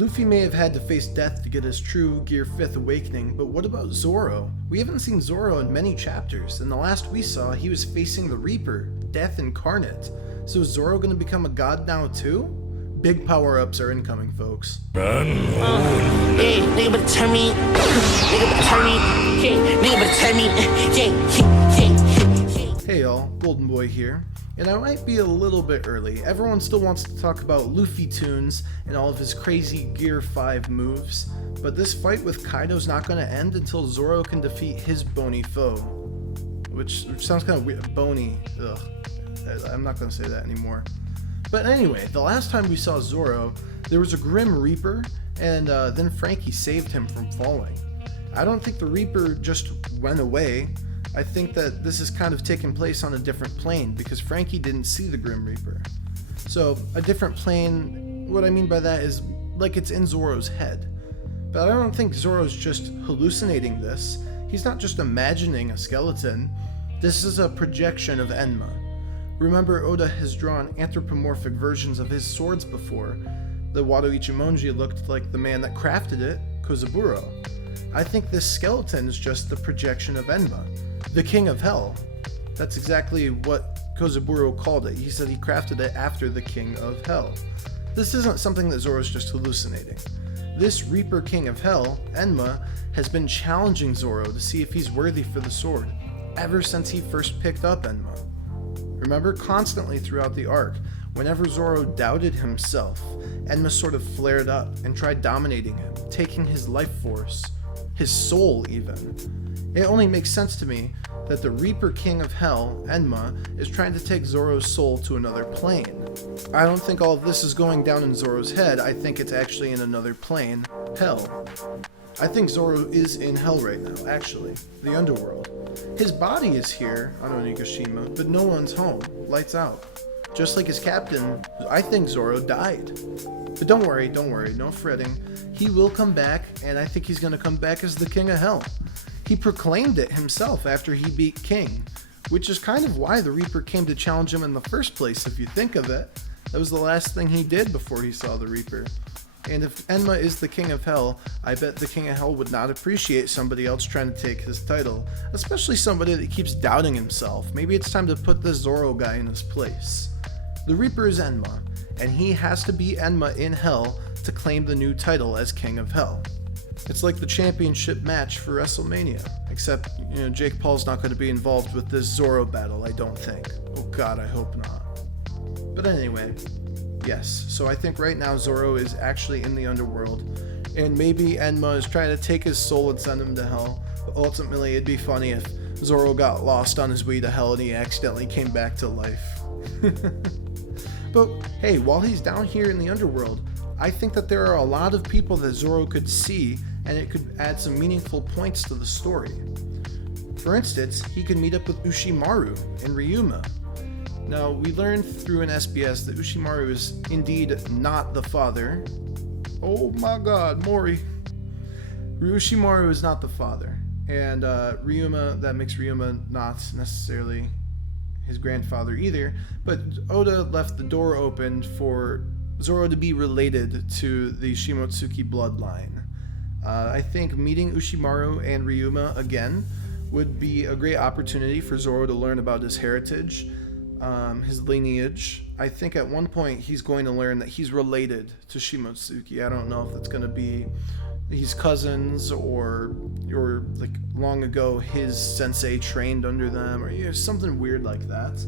Luffy may have had to face death to get his true Gear 5th awakening, but what about Zoro? We haven't seen Zoro in many chapters, and the last we saw, he was facing the Reaper, Death Incarnate. So is Zoro gonna become a god now too? Big power-ups are incoming, folks. Hey, nigga better turn me. Hey y'all, Golden Boy here, and I might be a little bit early. Everyone still wants to talk about Luffy tunes and all of his crazy Gear 5 moves, but this fight with Kaido's not going to end until Zoro can defeat his bony foe. Which sounds kind of weird. Bony. Ugh. I'm not going to say that anymore. But anyway, the last time we saw Zoro, there was a Grim Reaper, and then Frankie saved him from falling. I don't think the Reaper just went away. I think that this is kind of taking place on a different plane because Frankie didn't see the Grim Reaper. So a different plane, what I mean by that is like it's in Zoro's head. But I don't think Zoro's just hallucinating this. He's not just imagining a skeleton. This is a projection of Enma. Remember, Oda has drawn anthropomorphic versions of his swords before. The Wado Ichimonji looked like the man that crafted it, Kozaburo. I think this skeleton is just the projection of Enma, the King of Hell. That's exactly what Kozaburo called it. He said he crafted it after the King of Hell. This isn't something that Zoro's just hallucinating. This Reaper King of Hell, Enma, has been challenging Zoro to see if he's worthy for the sword, ever since he first picked up Enma. Remember, constantly throughout the arc, whenever Zoro doubted himself, Enma sort of flared up and tried dominating him, taking his life force, his soul even. It only makes sense to me that the Reaper King of Hell, Enma, is trying to take Zoro's soul to another plane. I don't think all of this is going down in Zoro's head, I think it's actually in another plane, Hell. I think Zoro is in Hell right now, actually, the underworld. His body is here on Onigashima, but no one's home, lights out. Just like his captain, I think Zoro died. But don't worry, no fretting. He will come back, and I think he's going to come back as the King of Hell. He proclaimed it himself after he beat King, which is kind of why the Reaper came to challenge him in the first place, if you think of it. That was the last thing he did before he saw the Reaper. And if Enma is the King of Hell, I bet the King of Hell would not appreciate somebody else trying to take his title, especially somebody that keeps doubting himself. Maybe it's time to put this Zoro guy in his place. The Reaper is Enma, and he has to be Enma in Hell to claim the new title as King of Hell. It's like the championship match for WrestleMania, except, Jake Paul's not going to be involved with this Zoro battle, I don't think. Oh god, I hope not. But anyway, yes, so I think right now Zoro is actually in the underworld, and maybe Enma is trying to take his soul and send him to Hell, but ultimately it'd be funny if Zoro got lost on his way to Hell and he accidentally came back to life. But hey, while he's down here in the underworld, I think that there are a lot of people that Zoro could see, and it could add some meaningful points to the story. For instance, he could meet up with Ushimaru and Ryuma. Now, we learned through an SBS that Ushimaru is indeed not the father. Oh my god, Mori. Ushimaru is not the father. And Ryuma, that makes Ryuma not necessarily his grandfather either. But Oda left the door open for Zoro to be related to the Shimotsuki bloodline. I think meeting Ushimaru and Ryuma again would be a great opportunity for Zoro to learn about his heritage, his lineage. I think at one point he's going to learn that he's related to Shimotsuki. I don't know if that's going to be he's cousins or like long ago his sensei trained under them, or something weird like that.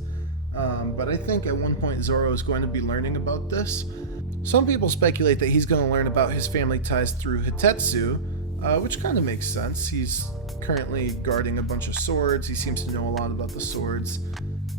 But I think at one point Zoro is going to be learning about this. Some people speculate that he's going to learn about his family ties through Hitetsu, which kind of makes sense. He's currently guarding a bunch of swords. He seems to know a lot about the swords.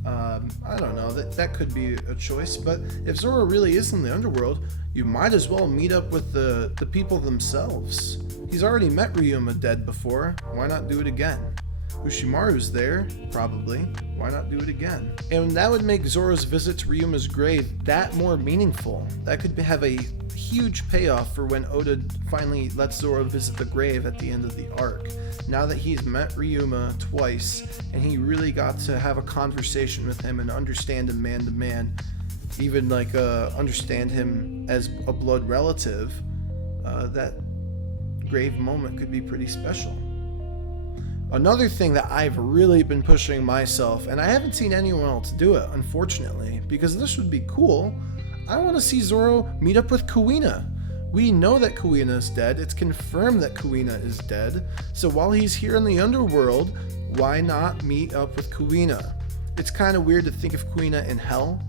I don't know, that could be a choice, but if Zoro really is in the underworld, you might as well meet up with the people themselves. He's already met Ryuma dead before, why not do it again? Ushimaru's there, probably, why not do it again? And that would make Zoro's visit to Ryuma's grave that more meaningful. That could have a huge payoff for when Oda finally lets Zoro visit the grave at the end of the arc. Now that he's met Ryuma twice, and he really got to have a conversation with him and understand him man to man, even understand him as a blood relative, that grave moment could be pretty special. Another thing that I've really been pushing myself, and I haven't seen anyone else do it, unfortunately, because this would be cool. I want to see Zoro meet up with Kuina. We know that Kuina is dead. It's confirmed that Kuina is dead. So while he's here in the underworld, why not meet up with Kuina? It's kind of weird to think of Kuina in hell.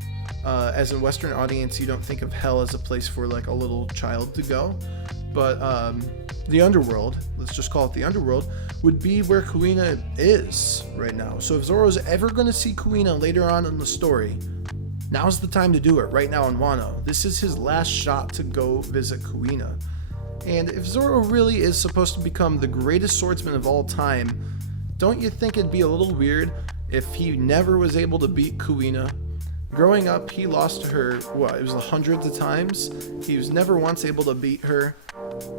As a Western audience, you don't think of hell as a place for like a little child to go. But the underworld, let's just call it the underworld, would be where Kuina is right now. So if Zoro's ever going to see Kuina later on in the story, now's the time to do it, right now in Wano. This is his last shot to go visit Kuina. And if Zoro really is supposed to become the greatest swordsman of all time, don't you think it'd be a little weird if he never was able to beat Kuina? Growing up, he lost to her, it was hundreds of times. He was never once able to beat her.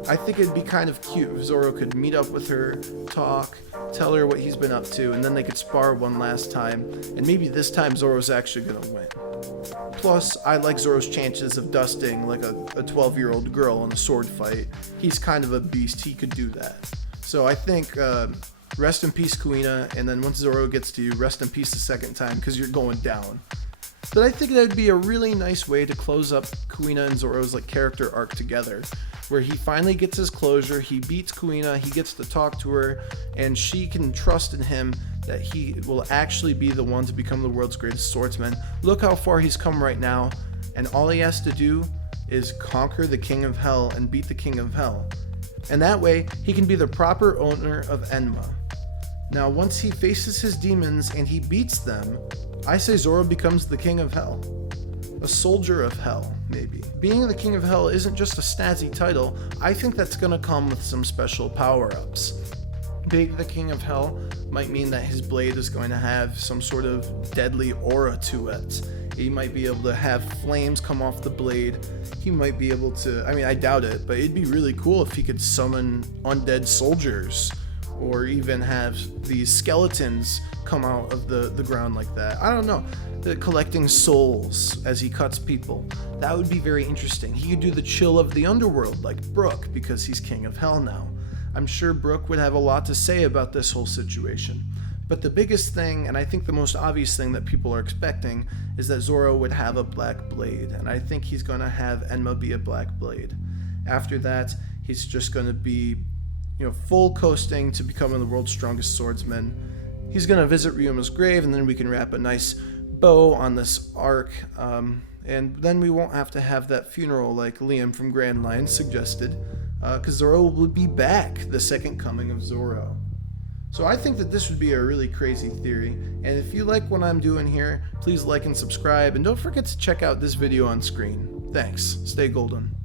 I think it'd be kind of cute if Zoro could meet up with her, talk, tell her what he's been up to, and then they could spar one last time, and maybe this time Zoro's actually gonna win. Plus, I like Zoro's chances of dusting like a 12-year-old girl in a sword fight. He's kind of a beast, he could do that. So I think, rest in peace Kuina, and then once Zoro gets to you, rest in peace the second time, because you're going down. But I think that would be a really nice way to close up Kuina and Zoro's like character arc together, where he finally gets his closure, he beats Kuina, he gets to talk to her, and she can trust in him that he will actually be the one to become the world's greatest swordsman. Look how far he's come right now, and all he has to do is conquer the King of Hell and beat the King of Hell. And that way, he can be the proper owner of Enma. Now, once he faces his demons and he beats them, I say Zoro becomes the King of Hell. A soldier of hell, maybe. Being the King of Hell isn't just a snazzy title, I think that's gonna come with some special power-ups. Being the King of Hell might mean that his blade is going to have some sort of deadly aura to it. He might be able to have flames come off the blade. He might be able to, I doubt it, but it'd be really cool if he could summon undead soldiers, or even have these skeletons come out of the ground like that. I don't know. Collecting souls as he cuts people. That would be very interesting. He could do the chill of the underworld like Brook, because he's King of Hell now. I'm sure Brook would have a lot to say about this whole situation. But the biggest thing, and I think the most obvious thing that people are expecting, is that Zoro would have a black blade. And I think he's going to have Enma be a black blade. After that, he's just going to be full coasting to becoming the world's strongest swordsman. He's going to visit Ryuma's grave, and then we can wrap a nice bow on this arc, and then we won't have to have that funeral like Liam from Grand Line suggested, because Zoro will be back, the second coming of Zoro. So I think that this would be a really crazy theory, and if you like what I'm doing here, please like and subscribe, and don't forget to check out this video on screen. Thanks. Stay golden.